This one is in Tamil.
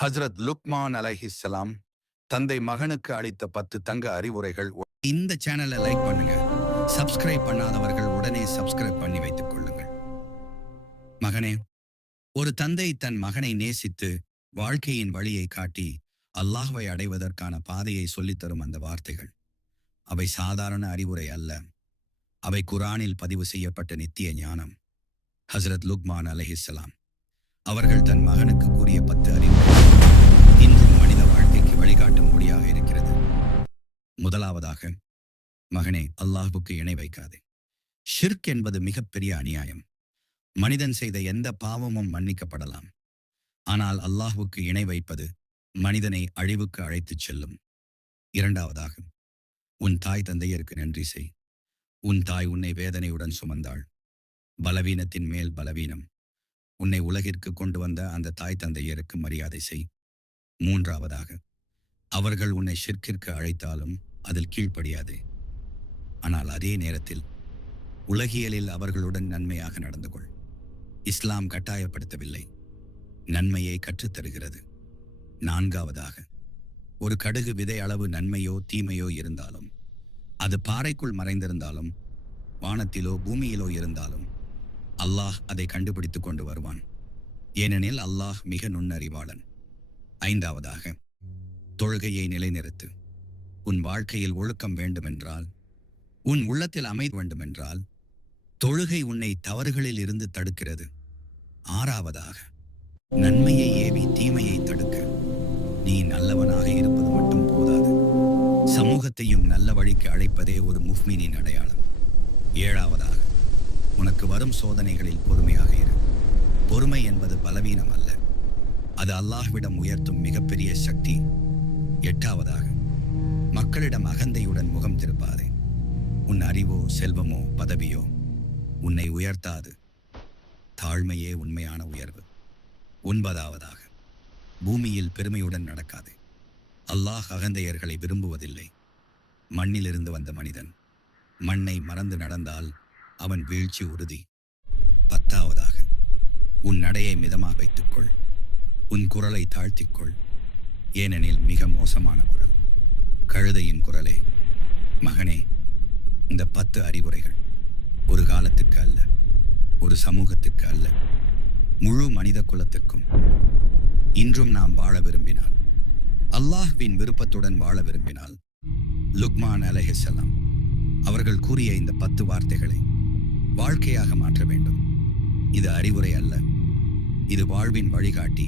ஹஜ்ரத் லுக்மான் அலைஹிஸ்ஸலாம் தந்தை மகனுக்கு அளித்த 10 தங்க அறிவுரைகள். இந்த சேனலை லைக் பண்ணுங்க. சப்ஸ்கிரைப் பண்ணாதவர்கள் உடனே சப்ஸ்கிரைப் பண்ணி வைத்துக் கொள்ளுங்கள். மகனே, ஒரு தந்தை தன் மகனை நேசித்து வாழ்க்கையின் வழியை காட்டி அல்லாஹ்வை அடைவதற்கான பாதையை சொல்லித்தரும் அந்த வார்த்தைகள், அவை சாதாரண அறிவுரை அல்ல. அவை குரானில் பதிவு செய்யப்பட்ட நித்திய ஞானம். ஹஜ்ரத் லுக்மான் அலைஹிஸ்ஸலாம் அவர்கள் தன் மகனுக்கு கூறிய 10 அறிவுரைகள் இன்றும் மனித வாழ்க்கைக்கு வழிகாட்டும் மொழியாக இருக்கிறது. முதலாவதாக, மகனே, அல்லாஹ்வுக்கு இணை வைக்காதே. ஷிர்க் என்பது மிகப்பெரிய அநியாயம். மனிதன் செய்த எந்த பாவமும் மன்னிக்கப்படலாம். ஆனால் அல்லாஹ்வுக்கு இணை வைப்பது மனிதனை அழிவுக்கு அழைத்துச் செல்லும். இரண்டாவதாக, உன் தாய் தந்தையருக்கு நன்றி செய். உன் தாய் உன்னை வேதனையுடன் சுமந்தாள். பலவீனத்தின் மேல் பலவீனம். உன்னை உலகிற்கு கொண்டு வந்த அந்த தாய் தந்தையருக்கு மரியாதை செய். மூன்றாவதாக, அவர்கள் உன்னை ஷிர்கிற்கு அழைத்தாலும் அதில் கீழ்ப்படியாதே. ஆனால் அதே நேரத்தில் உலகியலில் அவர்களுடன் நன்மையாக நடந்து கொள். இஸ்லாம் கட்டாயப்படுத்தவில்லை, நன்மையை கற்றுத்தருகிறது. நான்காவதாக, ஒரு கடுகு விதை அளவு நன்மையோ தீமையோ இருந்தாலும், அது பாறைக்குள் மறைந்திருந்தாலும் வானத்திலோ பூமியிலோ இருந்தாலும் அல்லாஹ் அதை கண்டுபிடித்துக் கொண்டு வருவான். ஏனெனில் அல்லாஹ் மிக நுண்ணறிவாளன். ஐந்தாவதாக, தொழுகையை நிலைநிறுத்து. உன் வாழ்க்கையில் ஒழுக்கம் வேண்டுமென்றால், உன் உள்ளத்தில் அமைதி வேண்டுமென்றால், தொழுகை உன்னை தவறுகளில் இருந்து தடுக்கிறது. ஆறாவதாக, நன்மையை ஏவி தீமையை தடுக்க. நீ நல்லவனாக இருப்பது மட்டும் போதாது, சமூகத்தையும் நல்ல வழிக்கு அழைப்பதே ஒரு முஃமினின் அடையாளம். ஏழாவதாக, உனக்கு வரும் சோதனைகளில் பொறுமையாக இரு. பொறுமை என்பது பலவீனம் அல்ல, அது அல்லாஹ்விடம் உயர்த்தும் மிகப்பெரிய சக்தி. எட்டாவதாக, மக்களிடம் அகந்தையுடன் முகம் திருப்பாதே. உன் அறிவோ செல்வமோ பதவியோ உன்னை உயர்த்தாது. தாழ்மையே உண்மையான உயர்வு. ஒன்பதாவதாக, பூமியில் பெருமையுடன் நடக்காதே. அல்லாஹ் அகந்தையர்களை விரும்புவதில்லை. மண்ணிலிருந்து வந்த மனிதன் மண்ணை மறந்து நடந்தால் அவன் வீழ்ச்சி உறுதி. பத்தாவதாக, உன் நடையை மிதமாக வைத்துக்கொள். உன் குரலை தாழ்த்திக்கொள். ஏனெனில் மிக மோசமான குரல் கழுதையின் குரலே. மகனே, இந்த 10 அறிவுரைகள் ஒரு காலத்துக்கு அல்ல, ஒரு சமூகத்துக்கு அல்ல, முழு மனித குலத்துக்கும். இன்றும் நாம் வாழ விரும்பினால், அல்லாஹ்வின் விருப்பத்துடன் வாழ விரும்பினால், லுக்மான் அலைஹிஸ்ஸலாம் அவர்கள் கூறிய இந்த 10 வார்த்தைகளை வாழ்க்கையாக மாற்ற வேண்டும். இது அறிவுரை அல்ல, இது வாழ்வின் வழிகாட்டி.